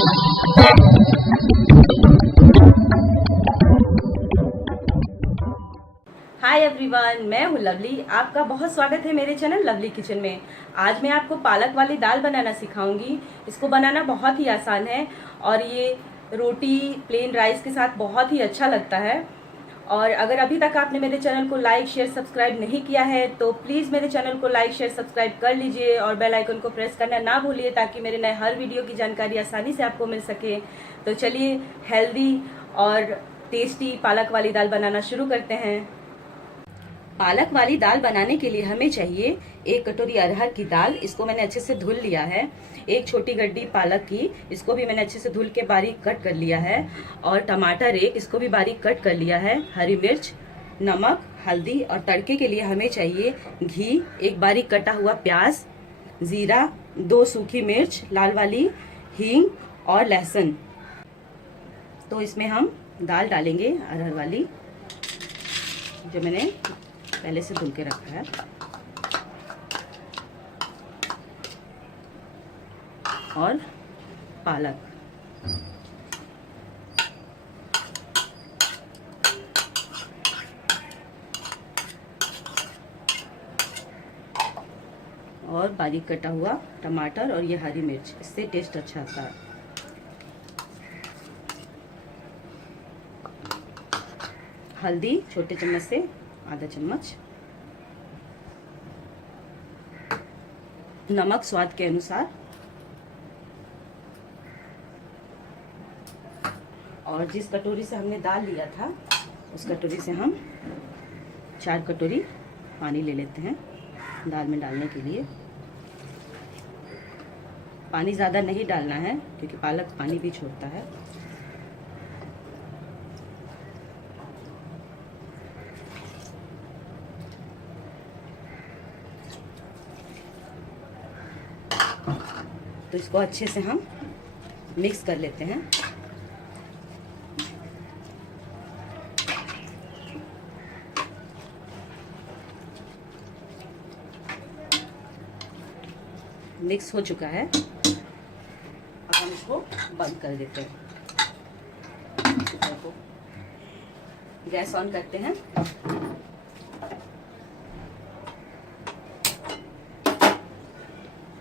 Hi everyone, मैं हूँ lovely. आपका बहुत स्वागत है मेरे चैनल लवली किचन में। आज मैं आपको पालक वाली दाल बनाना सिखाऊंगी। इसको बनाना बहुत ही आसान है और ये रोटी प्लेन राइस के साथ बहुत ही अच्छा लगता है। और अगर अभी तक आपने मेरे चैनल को लाइक शेयर सब्सक्राइब नहीं किया है तो प्लीज़ मेरे चैनल को लाइक शेयर सब्सक्राइब कर लीजिए और बेल आइकन को प्रेस करना ना भूलिए ताकि मेरे नए हर वीडियो की जानकारी आसानी से आपको मिल सके। तो चलिए हेल्दी और टेस्टी पालक वाली दाल बनाना शुरू करते हैं। पालक वाली दाल बनाने के लिए हमें चाहिए 1 कटोरी अरहर की दाल। इसको मैंने अच्छे से धुल लिया है। 1 छोटी गड्डी पालक की, इसको भी मैंने अच्छे से धुल के बारीक कट कर लिया है। और टमाटर 1, इसको भी बारीक कट कर लिया है। हरी मिर्च, नमक, हल्दी और तड़के के लिए हमें चाहिए घी, 1 बारीक कटा हुआ प्याज, जीरा, 2 सूखी मिर्च लाल वाली, हींग और लहसुन। तो इसमें हम दाल डालेंगे अरहर वाली जो मैंने पहले से धुल के रखा है। और पालक, और बारीक कटा हुआ टमाटर और ये हरी मिर्च, इससे टेस्ट अच्छा आता है। हल्दी छोटे चम्मच से आधा चम्मच, नमक स्वाद के अनुसार, और जिस कटोरी से हमने दाल लिया था उस कटोरी से हम 4 कटोरी पानी ले लेते हैं दाल में डालने के लिए। पानी ज़्यादा नहीं डालना है क्योंकि पालक पानी भी छोड़ता है। तो इसको अच्छे से हम मिक्स कर लेते हैं। मिक्स हो चुका है, अब हम इसको बंद कर देते हैं। गैस ऑन करते हैं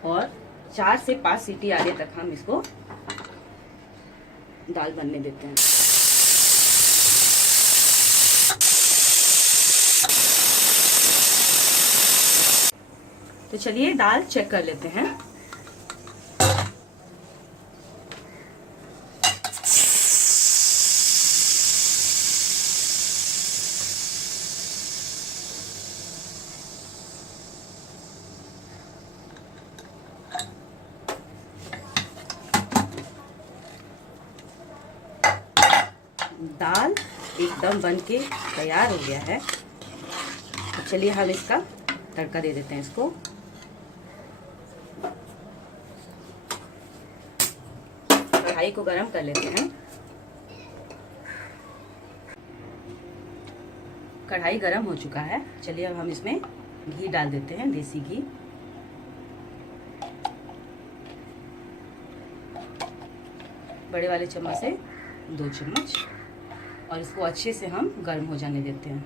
और 4 से 5 सीटी आने तक हम इसको दाल बनने देते हैं। तो चलिए दाल चेक कर लेते हैं। दाल एकदम बन के तैयार हो गया है। तो चलिए हम इसका तड़का दे देते हैं। इसको कढ़ाई को गरम कर लेते हैं। कढ़ाई गरम हो चुका है। चलिए अब हम इसमें घी डाल देते हैं, देसी घी। बड़े वाले चम्मच से 2 चम्मच, और इसको अच्छे से हम गर्म हो जाने देते हैं।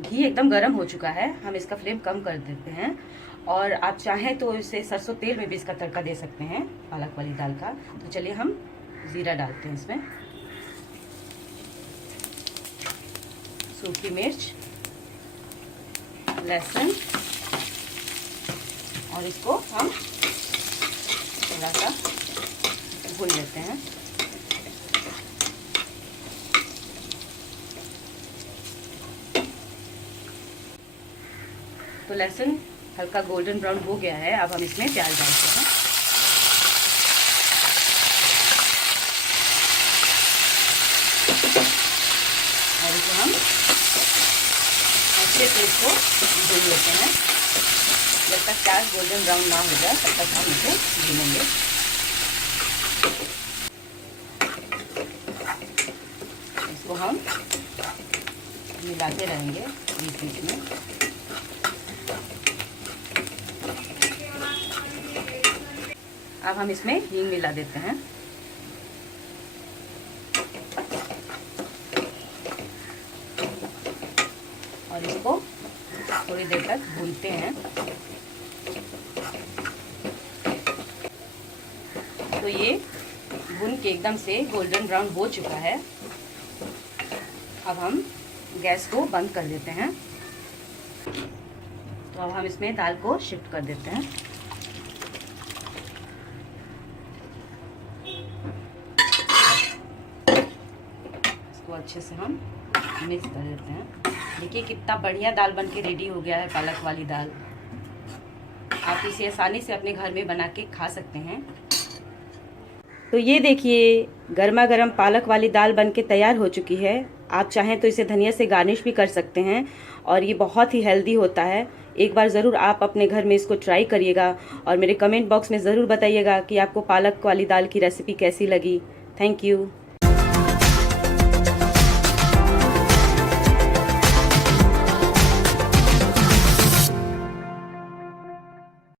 घी एकदम गर्म हो चुका है, हम इसका फ्लेम कम कर देते हैं। और आप चाहें तो इसे सरसों तेल में भी इसका तड़का दे सकते हैं पालक वाली दाल का। तो चलिए हम जीरा डालते हैं इसमें, सूखी मिर्च, लहसुन, और इसको हम थोड़ा सा भून लेते हैं। तो लहसुन हल्का गोल्डन ब्राउन हो गया है। अब हम इसमें प्याज डालते हैं। और इसको हम अच्छे से इसको भून लेते हैं। जब तक प्याज गोल्डन ब्राउन ना हो जाए तब तक हम इसे भूनेंगे। इसको हम मिलाते रहेंगे बीच बीच में। अब हम इसमें हींग मिला देते हैं। और इसको थोड़ी देर तक भूनते हैं। तो ये भून के एकदम से गोल्डन ब्राउन हो चुका है। अब हम गैस को बंद कर देते हैं। तो अब हम इसमें दाल को शिफ्ट कर देते हैं। इसको अच्छे से हम मिक्स कर देते हैं। देखिए कितना बढ़िया दाल बन के रेडी हो गया है, पालक वाली दाल। आप इसे आसानी से अपने घर में बना के खा सकते हैं। तो ये देखिए गर्मा गर्म पालक वाली दाल बन के तैयार हो चुकी है। आप चाहें तो इसे धनिया से गार्निश भी कर सकते हैं और ये बहुत ही हेल्दी होता है। एक बार ज़रूर आप अपने घर में इसको ट्राई करिएगा और मेरे कमेंट बॉक्स में ज़रूर बताइएगा कि आपको पालक वाली दाल की रेसिपी कैसी लगी। Thank you.